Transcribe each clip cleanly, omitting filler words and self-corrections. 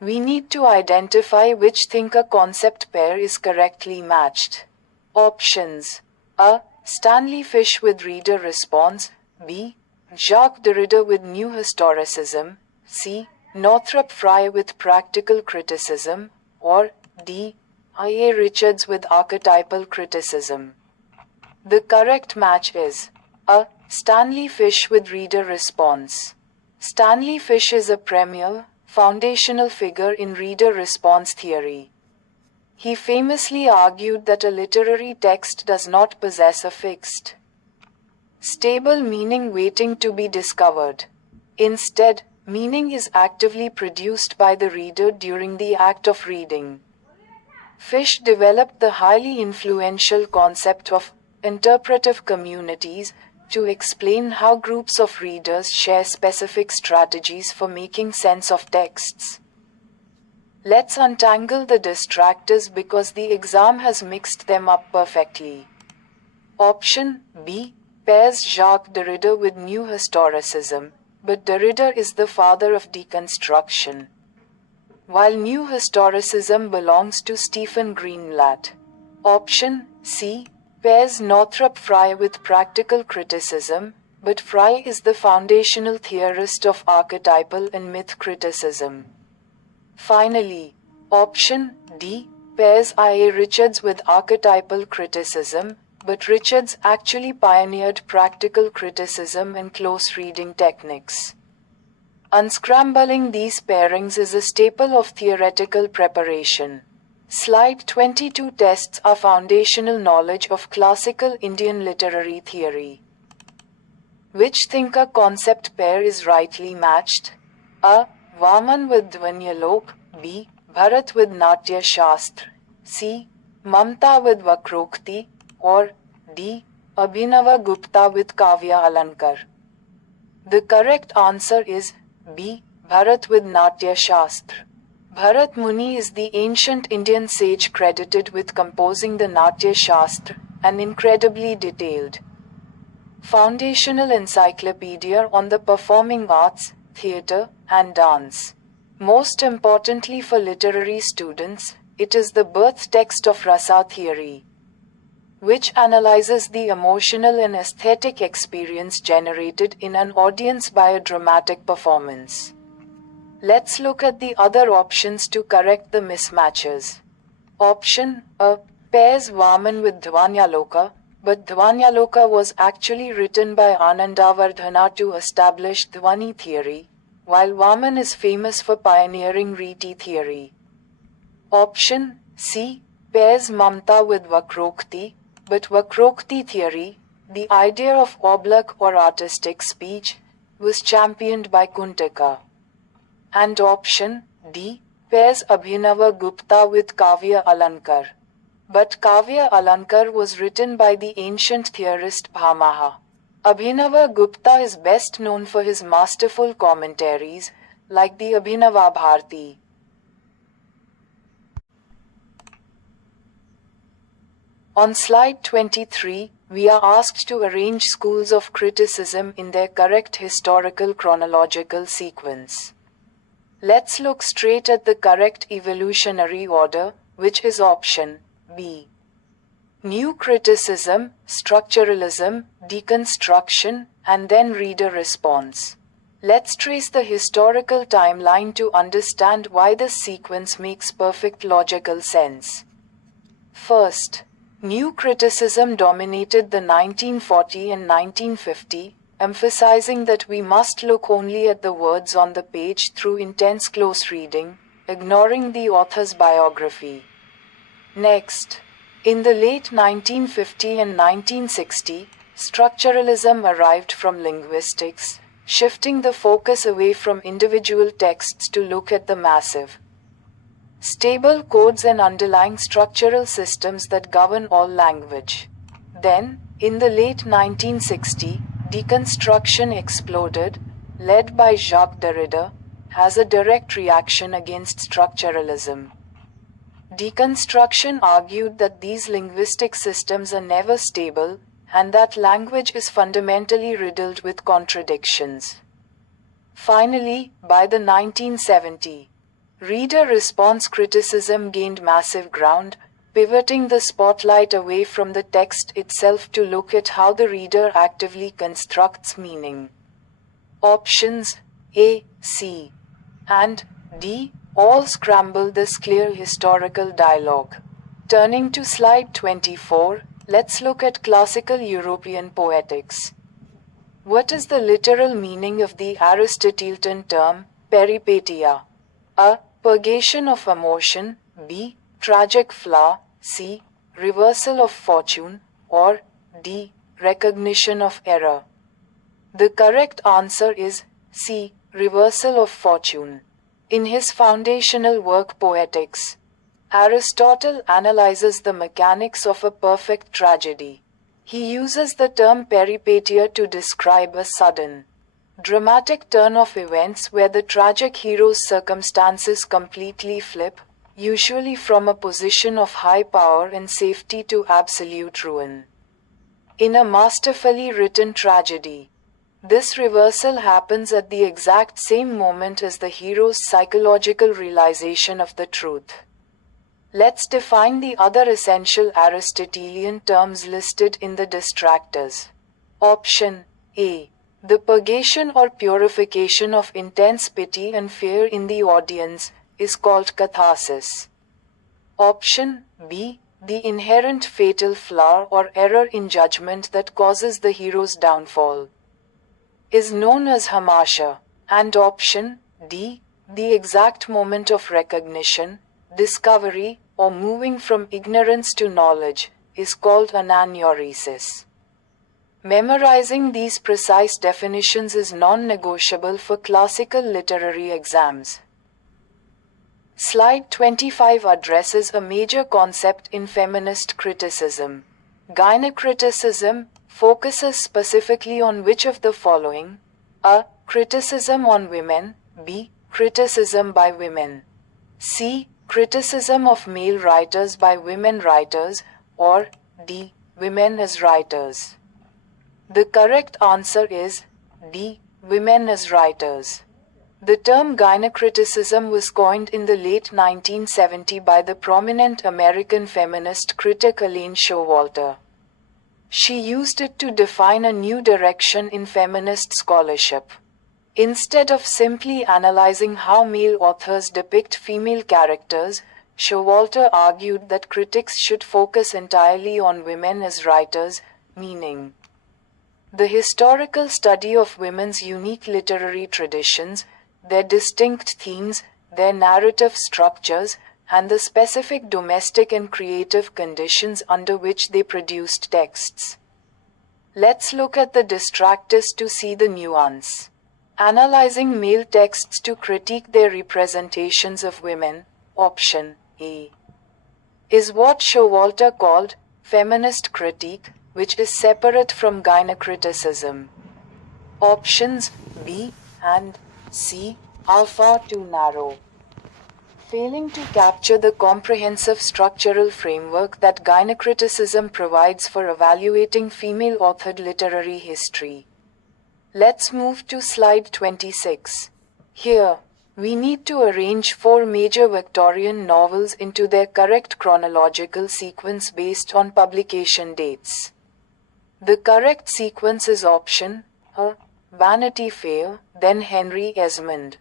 We need to identify which thinker-concept pair is correctly matched. Options: A. Stanley Fish with reader response. B. Jacques Derrida with new historicism. C. Northrop Frye with practical criticism. Or D. I.A. Richards with archetypal criticism. The correct match is A. Stanley Fish with reader response. Stanley Fish is a premier, foundational figure in reader response theory. He famously argued that a literary text does not possess a fixed, stable meaning waiting to be discovered. Instead, meaning is actively produced by the reader during the act of reading. Fish developed the highly influential concept of interpretive communities to explain how groups of readers share specific strategies for making sense of texts. Let's untangle the distractors because the exam has mixed them up perfectly. Option B pairs Jacques Derrida with new historicism, but Derrida is the father of deconstruction, while new historicism belongs to Stephen Greenblatt. Option C pairs Northrop Frye with practical criticism, but Frye is the foundational theorist of archetypal and myth criticism. Finally, option D pairs I.A. Richards with archetypal criticism, but Richards actually pioneered practical criticism and close reading techniques. Unscrambling these pairings is a staple of theoretical preparation. Slide 22 tests our foundational knowledge of classical Indian literary theory. Which thinker-concept pair is rightly matched? A. Vaman with Dvanyalok. B. Bharat with Natya Shastra. C. Mamta with Vakrokti. Or D. Abhinava Gupta with Kavya Alankar. The correct answer is B. Bharat with Natya Shastra. Bharat Muni is the ancient Indian sage credited with composing the Natya Shastra, an incredibly detailed, foundational encyclopedia on the performing arts, theatre, and dance. Most importantly for literary students, it is the birth text of rasa theory, which analyzes the emotional and aesthetic experience generated in an audience by a dramatic performance. Let's look at the other options to correct the mismatches. Option A pairs Vaman with Dvanyaloka, but Dvanyaloka was actually written by Anandavardhana to establish Dvani theory, while Vaman is famous for pioneering Riti theory. Option C pairs Mamta with Vakrokti, but Vakrokti theory, the idea of oblique or artistic speech, was championed by Kuntaka. And option D pairs Abhinava Gupta with Kavya Alankar. But Kavya Alankar was written by the ancient theorist Bhamaha. Abhinava Gupta is best known for his masterful commentaries, like the Abhinava Bharti. On slide 23, we are asked to arrange schools of criticism in their correct historical chronological sequence. Let's look straight at the correct evolutionary order, which is option B. New criticism, structuralism, deconstruction, and then reader response. Let's trace the historical timeline to understand why this sequence makes perfect logical sense. First, new criticism dominated the 1940 and 1950, emphasizing that we must look only at the words on the page through intense close reading, ignoring the author's biography. Next, in the late 1950 and 1960, structuralism arrived from linguistics, shifting the focus away from individual texts to look at the massive, stable codes and underlying structural systems that govern all language. Then, in the late 1960s, deconstruction exploded, led by Jacques Derrida, as a direct reaction against structuralism. Deconstruction argued that these linguistic systems are never stable, and that language is fundamentally riddled with contradictions. Finally, by the 1970s, Reader response criticism gained massive ground, pivoting the spotlight away from the text itself to look at how the reader actively constructs meaning. Options A, C, and D all scramble this clear historical dialogue. Turning to slide 24, let's look at classical European poetics. What is the literal meaning of the Aristotelian term, peripeteia? A. Purgation of emotion, B. Tragic flaw, C. Reversal of fortune, or D. Recognition of error. The correct answer is C. Reversal of fortune. In his foundational work Poetics, Aristotle analyzes the mechanics of a perfect tragedy. He uses the term peripeteia to describe a sudden, dramatic turn of events where the tragic hero's circumstances completely flip, usually from a position of high power and safety to absolute ruin. In a masterfully written tragedy, this reversal happens at the exact same moment as the hero's psychological realization of the truth. Let's define the other essential Aristotelian terms listed in the distractors. Option A. The purgation or purification of intense pity and fear in the audience is called catharsis. Option B. The inherent fatal flaw or error in judgment that causes the hero's downfall is known as hamartia. And option D. The exact moment of recognition, discovery, or moving from ignorance to knowledge, is called anagnoresis. Memorizing these precise definitions is non-negotiable for classical literary exams. Slide 25 addresses a major concept in feminist criticism. Gynocriticism focuses specifically on which of the following? A. Criticism on women, B. Criticism by women, C. Criticism of male writers by women writers, or D. Women as writers. The correct answer is D. Women as writers. The term gynocriticism was coined in the late 1970s by the prominent American feminist critic Elaine Showalter. She used it to define a new direction in feminist scholarship. Instead of simply analyzing how male authors depict female characters, Showalter argued that critics should focus entirely on women as writers, meaning the historical study of women's unique literary traditions, their distinct themes, their narrative structures, and the specific domestic and creative conditions under which they produced texts. Let's look at the distractors to see the nuance. Analyzing male texts to critique their representations of women, option A, is what Showalter called feminist critique, which is separate from gynocriticism. Options B and C are far too narrow, failing to capture the comprehensive structural framework that gynocriticism provides for evaluating female-authored literary history. Let's move to slide 26. Here, we need to arrange 4 major Victorian novels into their correct chronological sequence based on publication dates. The correct sequence is option A. Vanity Fair, then Henry Esmond,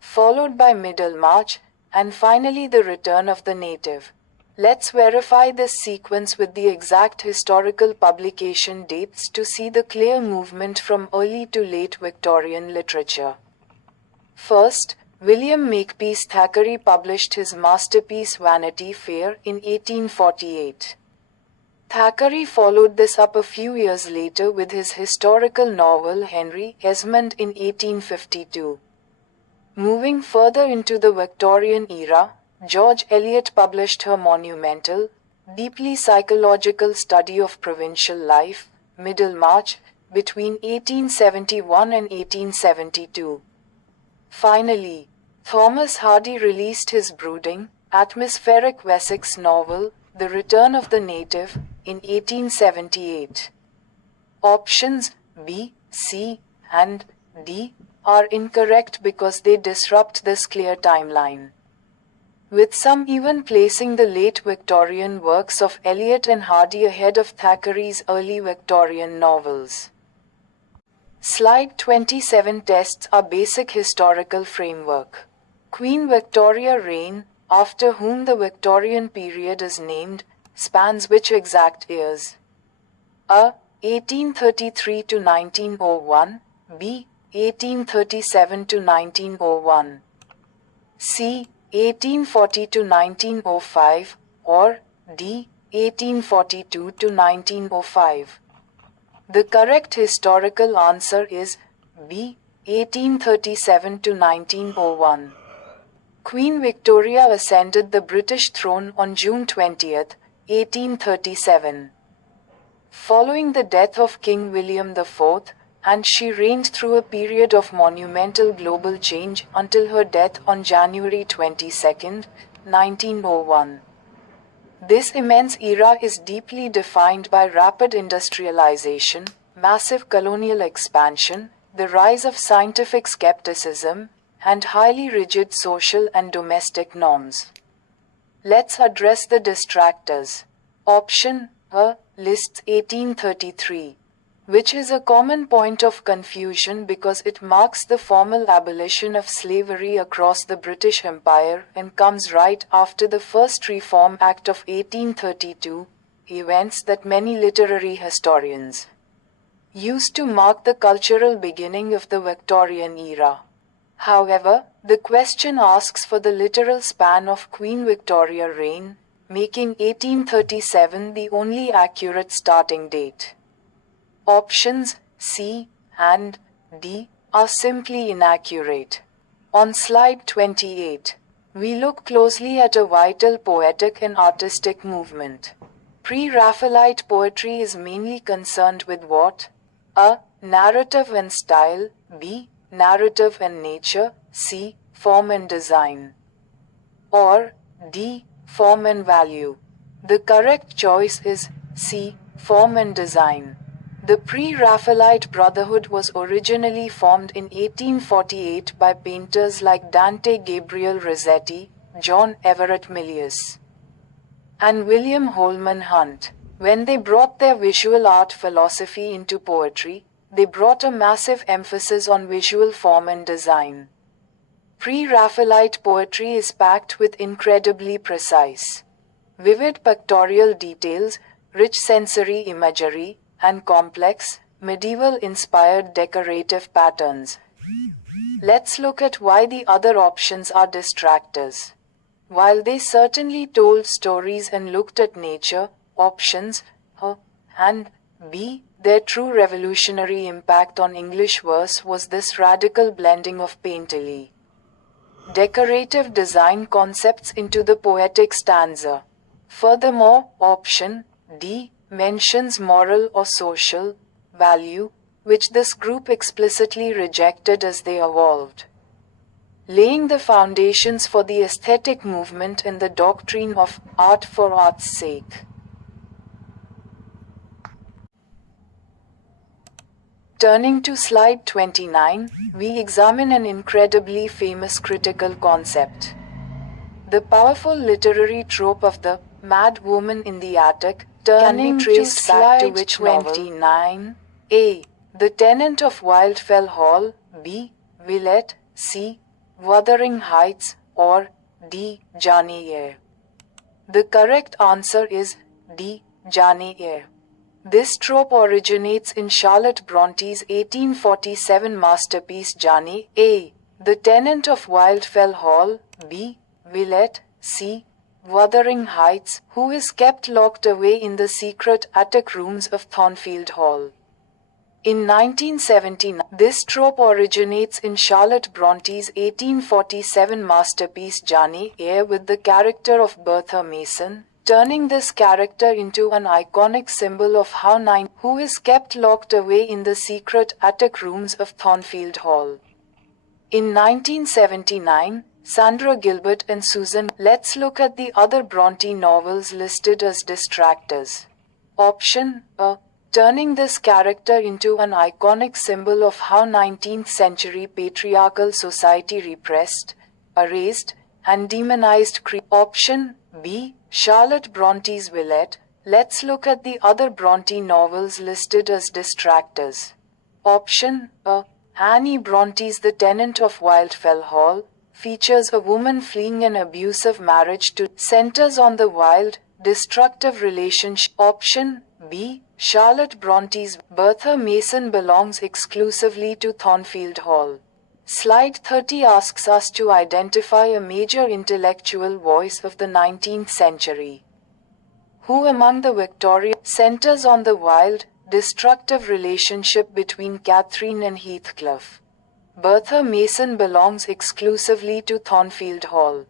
followed by Middlemarch, and finally The Return of the Native. Let's verify this sequence with the exact historical publication dates to see the clear movement from early to late Victorian literature. First, William Makepeace Thackeray published his masterpiece Vanity Fair in 1848. Thackeray followed this up a few years later with his historical novel Henry Esmond in 1852. Moving further into the Victorian era, George Eliot published her monumental, deeply psychological study of provincial life, Middlemarch, between 1871 and 1872. Finally, Thomas Hardy released his brooding, atmospheric Wessex novel, The Return of the Native, in 1878. Options B, C, and D are incorrect because they disrupt this clear timeline, with some even placing the late Victorian works of Eliot and Hardy ahead of Thackeray's early Victorian novels. Slide 27 tests a basic historical framework. Queen Victoria reign, after whom the Victorian period is named, spans which exact years? A. 1833 to 1901, B. 1837 to 1901, C. 1840 to 1905, or D. 1842 to 1905. The correct historical answer is B. 1837 to 1901. Queen Victoria ascended the British throne on June 20, 1837. Following the death of King William IV, and she reigned through a period of monumental global change until her death on January 22, 1901. This immense era is deeply defined by rapid industrialization, massive colonial expansion, the rise of scientific skepticism, and highly rigid social and domestic norms. Let's address the distractors. Option A lists 1833, which is a common point of confusion because it marks the formal abolition of slavery across the British Empire and comes right after the first Reform Act of 1832, events that many literary historians used to mark the cultural beginning of the Victorian era. However, the question asks for the literal span of Queen Victoria reign, making 1837 the only accurate starting date. Options C and D are simply inaccurate. On slide 28, we look closely at a vital poetic and artistic movement. Pre-Raphaelite poetry is mainly concerned with what? A. Narrative and style, B. Narrative and nature, C. Form and design, or D. Form and value. The correct choice is C. Form and design. The Pre-Raphaelite Brotherhood was originally formed in 1848 by painters like Dante Gabriel Rossetti, John Everett Milius, and William Holman Hunt. When they brought their visual art philosophy into poetry, they brought a massive emphasis on visual form and design. Pre-Raphaelite poetry is packed with incredibly precise, vivid pictorial details, rich sensory imagery, and complex, medieval-inspired decorative patterns. Let's look at why the other options are distractors. While they certainly told stories and looked at nature, options A and B, their true revolutionary impact on English verse was this radical blending of painterly, decorative design concepts into the poetic stanza. Furthermore, option D mentions moral or social value, which this group explicitly rejected as they evolved, laying the foundations for the aesthetic movement and the doctrine of art for art's sake. Turning to slide 29, we examine an incredibly famous critical concept. The powerful literary trope of the mad woman in the attic can be traced back to which 29? A. The Tenant of Wildfell Hall, B. Villette, C. Wuthering Heights, or D. Jane Eyre. The correct answer is D. Jane Eyre. This trope originates in Charlotte Bronte's 1847 masterpiece Jane A. The Tenant of Wildfell Hall, B. Villette, C. Wuthering Heights, who is kept locked away in the secret attic rooms of Thornfield Hall. In 1979, this trope originates in Charlotte Bronte's 1847 masterpiece Jane Eyre with the character of Bertha Mason, turning this character into an iconic symbol of how who is kept locked away in the secret attic rooms of Thornfield Hall. In 1979, Sandra Gilbert and Susan. Let's look at the other Bronte novels listed as distractors. Option A. turning this character into an iconic symbol of how 19th century patriarchal society repressed, erased, and demonized Option B. Charlotte Bronte's Villette. Let's look at the other Bronte novels listed as distractors. Option A. Annie Bronte's The Tenant of Wildfell Hall features a woman fleeing an abusive marriage to centers on the wild, destructive relationship. Option B. Charlotte Bronte's Bertha Mason belongs exclusively to Thornfield Hall. Slide 30 asks us to identify a major intellectual voice of the 19th century. Who among the Victorian centers on the wild, destructive relationship between Catherine and Heathcliff? Bertha Mason belongs exclusively to Thornfield Hall.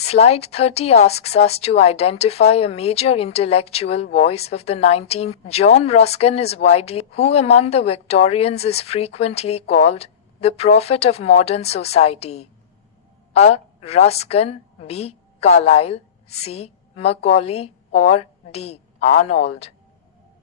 Slide 30 asks us to identify a major intellectual voice of the 19th. John Ruskin is widely who among the Victorians is frequently called the prophet of modern society. A. Ruskin, B. Carlyle, C. Macaulay, or D. Arnold.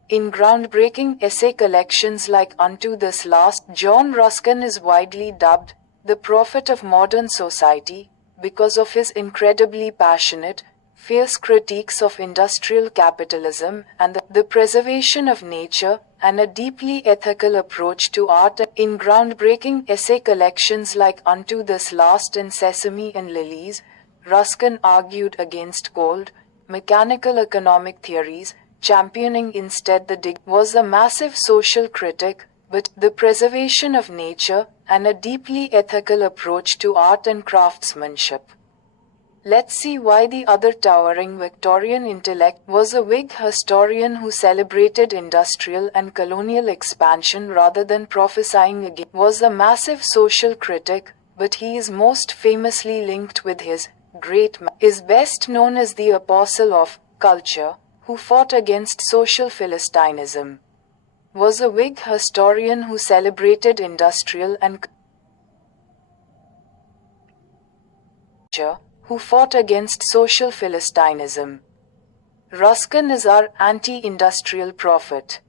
In groundbreaking essay collections like Unto This Last, John Ruskin is widely dubbed the prophet of modern society because of his incredibly passionate, fierce critiques of industrial capitalism and the preservation of nature, and a deeply ethical approach to art. In groundbreaking essay collections like Unto This Last and Sesame and Lilies, Ruskin argued against cold, mechanical economic theories, championing instead was a massive social critic, but the preservation of nature, and a deeply ethical approach to art and craftsmanship. Let's see why the other towering Victorian intellect was a Whig historian who celebrated industrial and colonial expansion rather than prophesying against. Was a massive social critic, but he is most famously linked with his is best known as the apostle of culture, who fought against social philistinism. Was a Whig historian who celebrated industrial and culture, who fought against social philistinism. Ruskin is our anti-industrial prophet.